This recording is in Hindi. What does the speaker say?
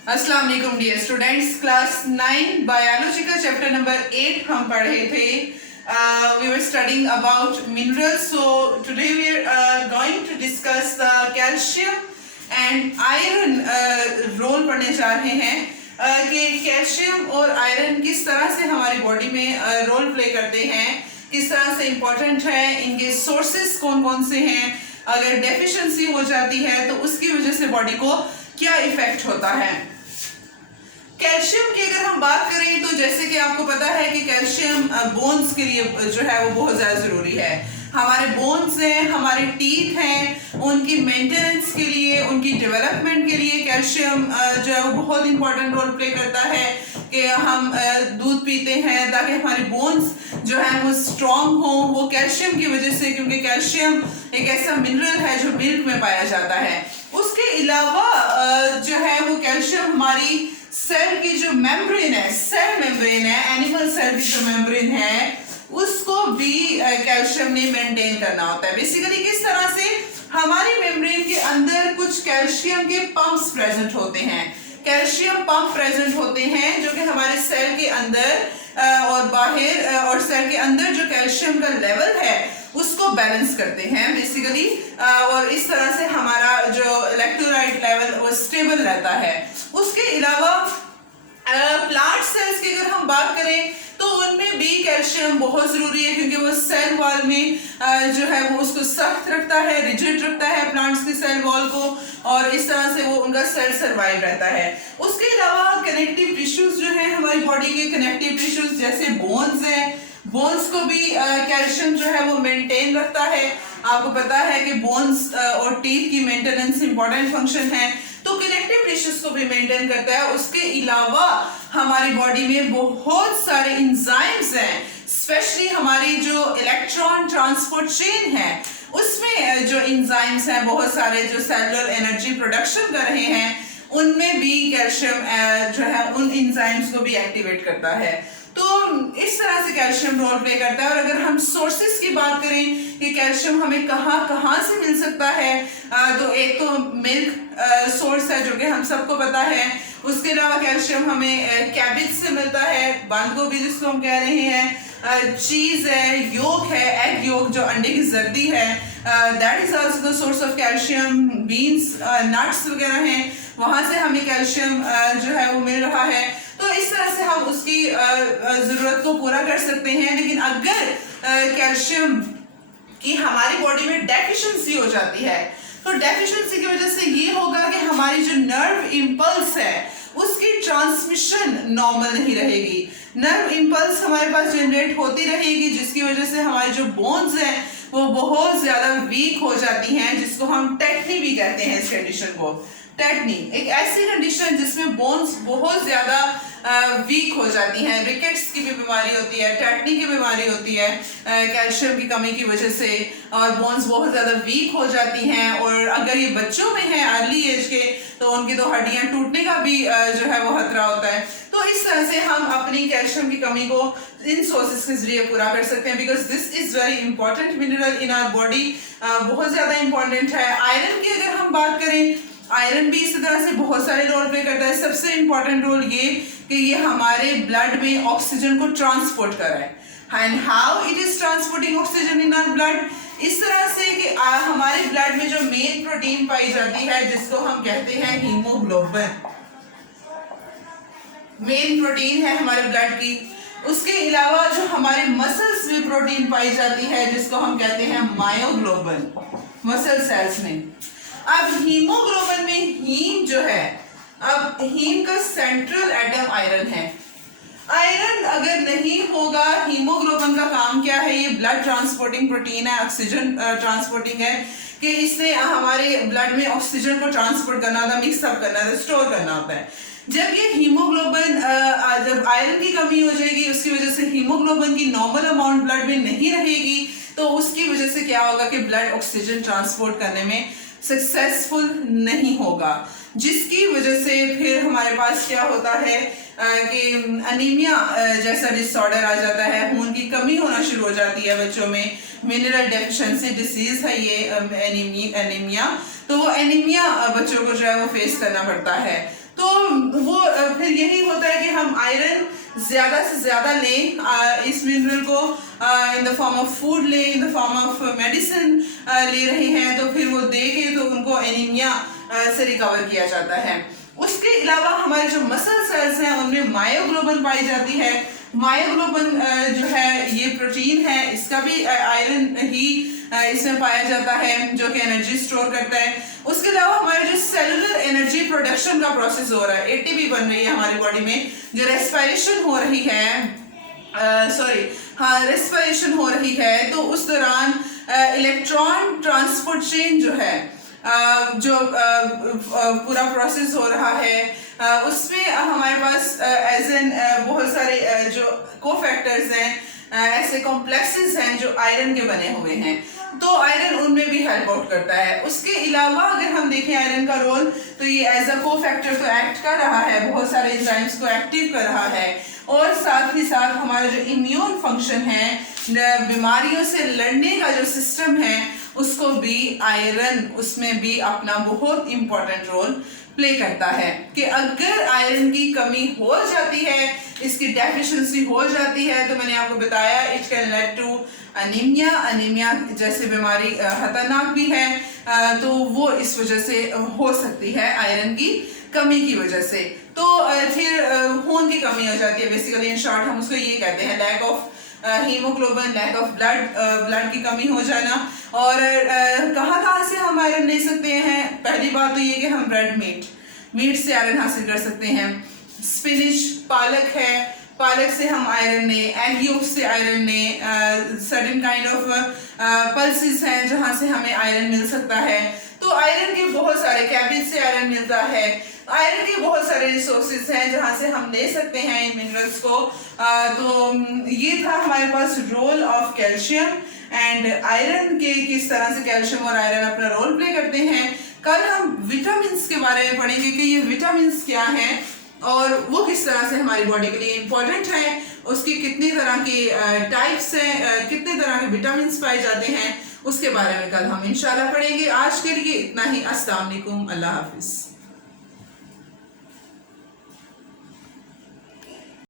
अस्सलाम वालेकुम डियर स्टूडेंट्स। क्लास 9 बायोलॉजी का चैप्टर नंबर 8 हम पढ़ रहे थे। We were studying about minerals. So today we are going to discuss the calcium and iron role पढ़ने जा रहे हैं कि कैल्शियम और आयरन किस तरह से हमारी बॉडी में रोल प्ले करते हैं, किस तरह से इम्पोर्टेंट है, इनके सोर्सेस कौन कौन से हैं, अगर डेफिशिएंसी हो जाती है तो उसकी वजह से बॉडी को क्या इफेक्ट होता है। कैल्शियम की अगर हम बात करें तो जैसे कि आपको पता है कि कैल्शियम बोन्स के लिए जो है वो बहुत ज़्यादा ज़रूरी है। हमारे बोन्स हैं, हमारे टीथ हैं, उनकी मेंटेनेंस के लिए, उनकी डेवलपमेंट के लिए कैल्शियम जो है वो बहुत इंपॉर्टेंट रोल प्ले करता है कि हम दूध पीते हैं ताकि हमारी बोन्स जो है वो स्ट्रॉन्ग हो, वो कैल्शियम की वजह से, क्योंकि कैल्शियम एक ऐसा मिनरल है जो मिल्क में पाया जाता है। उसके अलावा जो है वो कैल्शियम हमारी सेल की जो मेम्ब्रेन है, सेल मेम्ब्रेन है, एनिमल सेल की जो मेम्ब्रेन है उसको भी कैल्शियम ने मेंटेन करना होता है। बेसिकली किस तरह से हमारी मेम्ब्रेन के अंदर कुछ कैल्शियम के पंप्स प्रेजेंट होते हैं, कैल्शियम पंप प्रेजेंट होते हैं जो कि हमारे सेल के अंदर और बाहर और सेल के अंदर जो कैल्शियम का लेवल है उसको बैलेंस करते हैं बेसिकली, और इस तरह से हमारा जो इलेक्ट्रोलाइट लेवल वो स्टेबल रहता है। उसके अलावा प्लांट सेल्स की अगर हम बात करें तो उनमें भी कैल्शियम बहुत जरूरी है, क्योंकि वो सेल वॉल में जो है वो उसको सख्त रखता है, रिजिड रखता है प्लांट्स की सेल वॉल को, और इस तरह से वो उनका सेल सर्वाइव रहता है। उसके अलावा कनेक्टिव टिश्यूज जो है हमारी बॉडी के कनेक्टिव टिश्यूज जैसे बोन्स हैं, बोन्स को भी कैल्शियम जो है वो मेंटेन रखता है। आपको पता है कि बोन्स और टीथ की मेंटेनेंस इंपॉर्टेंट फंक्शन है, तो कनेक्टिव टिश्यूज को भी मेंटेन करता है। उसके अलावा हमारी बॉडी में बहुत सारे एंजाइम्स हैं, स्पेशली हमारी जो इलेक्ट्रॉन ट्रांसपोर्ट चेन है उसमें जो एंजाइम्स हैं बहुत सारे जो सेलुलर एनर्जी प्रोडक्शन कर रहे हैं, उनमें भी कैल्शियम जो है उन एंजाइम्स को भी एक्टिवेट करता है। तो इस तरह से कैल्शियम रोल प्ले करता है। और अगर हम सोर्सेस की बात करें कि कैल्शियम हमें कहाँ से मिल सकता है, तो एक तो मिल्क सोर्स है जो कि हम सबको पता है। उसके अलावा कैल्शियम हमें कैबेज से मिलता है, बंद गोभी जिसको हम कह रहे हैं, चीज है, योक है, एग योक जो अंडे की जर्दी है, that is also the source of calcium. Beans, nuts वगैरह हैं, वहां से हमें कैल्शियम जो है वो मिल रहा है। तो इस तरह से हम उसकी जरूरत को पूरा कर सकते हैं। लेकिन अगर कैल्शियम की हमारी बॉडी में डेफिशिएंसी हो जाती है तो डेफिशिएंसी की वजह से ये होगा कि हमारी जो नर्व इंपल्स है उसकी ट्रांसमिशन नॉर्मल नहीं रहेगी। नर्व इंपल्स हमारे पास जनरेट होती रहेगी जिसकी वजह से हमारी जो बोन्स हैं वो बहुत ज्यादा वीक हो जाती हैं, जिसको हम टेटनी भी कहते हैं। इस कंडीशन को टेटनी, एक ऐसी कंडीशन जिसमें बोन्स बहुत ज्यादा वीक हो जाती हैं। रिकेट्स की भी बीमारी होती है, टेटनी की बीमारी होती है कैल्शियम की कमी की वजह से, और बोन्स बहुत ज़्यादा वीक हो जाती हैं। और अगर ये बच्चों में है अर्ली एज के तो उनकी तो हड्डियां टूटने का भी जो है वो खतरा होता है। तो इस तरह से हम अपनी कैल्शियम की कमी को इन सोर्सेज के जरिए पूरा कर सकते हैं, because this is very important mineral in our body, बहुत ज़्यादा इंपॉर्टेंट है। आयरन की अगर हम बात करें, आयरन भी इसी तरह से बहुत सारे रोल प्ले करता है। सबसे इंपॉर्टेंट रोल ये कि ये हमारे ब्लड में ऑक्सीजन को ट्रांसपोर्ट कर रहा है। And how it is transporting oxygen in our blood, इस तरह से कि हमारे ब्लड में जो मेन प्रोटीन पाई जाती है जिसको हम कहते हैं हीमोग्लोबिन, मेन प्रोटीन है हमारे ब्लड की। उसके अलावा जो हमारे मसल्स में प्रोटीन पाई जाती है जिसको हम कहते हैं मायोग्लोबिन, मसल सेल्स में। अब हीमोग्लोबिन में हीम जो है, अब हीम का सेंट्रल एटम आयरन है। आयरन अगर नहीं होगा, हीमोग्लोबिन का काम क्या है, ये ब्लड ट्रांसपोर्टिंग प्रोटीन है, ऑक्सीजन ट्रांसपोर्टिंग है, कि इसने हमारे ब्लड में ऑक्सीजन को ट्रांसपोर्ट करना होता है, मिक्सअप करना होता है, स्टोर करना होता है। जब ये हीमोग्लोबिन जब आयरन की कमी हो जाएगी, उसकी वजह से हीमोग्लोबिन की नॉर्मल अमाउंट ब्लड में नहीं रहेगी, तो उसकी वजह से क्या होगा कि ब्लड ऑक्सीजन ट्रांसपोर्ट करने में सक्सेसफुल नहीं होगा, जिसकी वजह से फिर हमारे पास क्या होता है कि अनीमिया जैसा डिसऑर्डर आ जाता है, खून की कमी होना शुरू हो जाती है बच्चों में। मिनरल डेफिशिएंसी डिसीज है ये एनीमिया, तो वो एनीमिया बच्चों को जो है वो फेस करना पड़ता है। तो वो फिर यही होता है कि हम आयरन ज़्यादा से ज़्यादा लें, इस मिनरल को in the form of food लें, in the form of medicine ले रहे हैं, तो फिर वो दे के तो उनको एनीमिया से रिकवर किया जाता है। उसके अलावा हमारे जो मसल सेल्स हैं उनमें मायोग्लोबिन पाई जाती है। मायोग्लोबिन जो है ये प्रोटीन है, इसका भी आयरन ही इसमें पाया जाता है जो कि एनर्जी स्टोर करता है। उसके अलावा हमारे जो सेलुलर एनर्जी प्रोडक्शन का प्रोसेस हो रहा है, एटीपी बन रही है हमारी बॉडी में, जो रेस्पिरेशन हो रही है, रेस्पिरेशन हो रही है, तो उस दौरान इलेक्ट्रॉन ट्रांसपोर्ट चेन जो है, जो पूरा प्रोसेस हो रहा है, उसमें हमारे पास एज एन बहुत सारे जो कोफैक्टर्स हैं, ऐसे कॉम्प्लेक्सेस हैं जो आयरन के बने हुए हैं, तो आयरन उनमें भी हेल्प आउट करता है। उसके अलावा अगर हम देखें आयरन का रोल, तो ये एज अ कोफैक्टर तो एक्ट कर रहा है, बहुत सारे एंजाइम्स को एक्टिव कर रहा है, और साथ ही साथ हमारा जो इम्यून फंक्शन है, बीमारियों से लड़ने का जो सिस्टम है, उसको भी आयरन उसमें भी अपना बहुत इंपॉर्टेंट रोल प्ले करता है। कि अगर आयरन की कमी हो जाती है, इसकी डेफिशिएंसी हो जाती है, तो मैंने आपको बताया it can lead to anaemia. Anaemia जैसे बीमारी खतरनाक भी है, तो वो इस वजह से हो सकती है आयरन की कमी की वजह से। तो फिर खून की कमी हो जाती है, बेसिकली इन शॉर्ट हम उसको ये कहते हैं lack of haemoglobin, lack of blood की कमी हो जाना। और कहाँ से हम आयरन ले सकते हैं? पहली बात तो ये कि हम रेड मीट से आयरन हासिल कर सकते हैं। स्पिनिच, पालक है, पालक से हम आयरन लें, एग योक से आयरन लें, सर्टेन काइंड ऑफ पल्सेस हैं जहाँ से हमें आयरन मिल सकता है। तो आयरन के बहुत सारे, कैबेज से आयरन मिलता है, आयरन के बहुत सारे रिसोर्सेज हैं जहाँ से हम ले सकते हैं इन मिनरल्स को। तो ये था हमारे पास role of calcium and iron के, किस तरह से कैल्शियम और आयरन अपना रोल प्ले करते हैं। कल हम विटामिन के बारे में पढ़ेंगे कि ये विटामिन क्या हैं और वो किस तरह से हमारी बॉडी के लिए इम्पोर्टेंट है, उसकी कितनी तरह की टाइप्स हैं, कितने तरह के विटामिन पाए जाते हैं, उसके बारे में कल हम इंशाल्लाह पढ़ेंगे। आज के लिए इतना ही। अस्सलाम वालेकुम, अल्लाह हाफिज।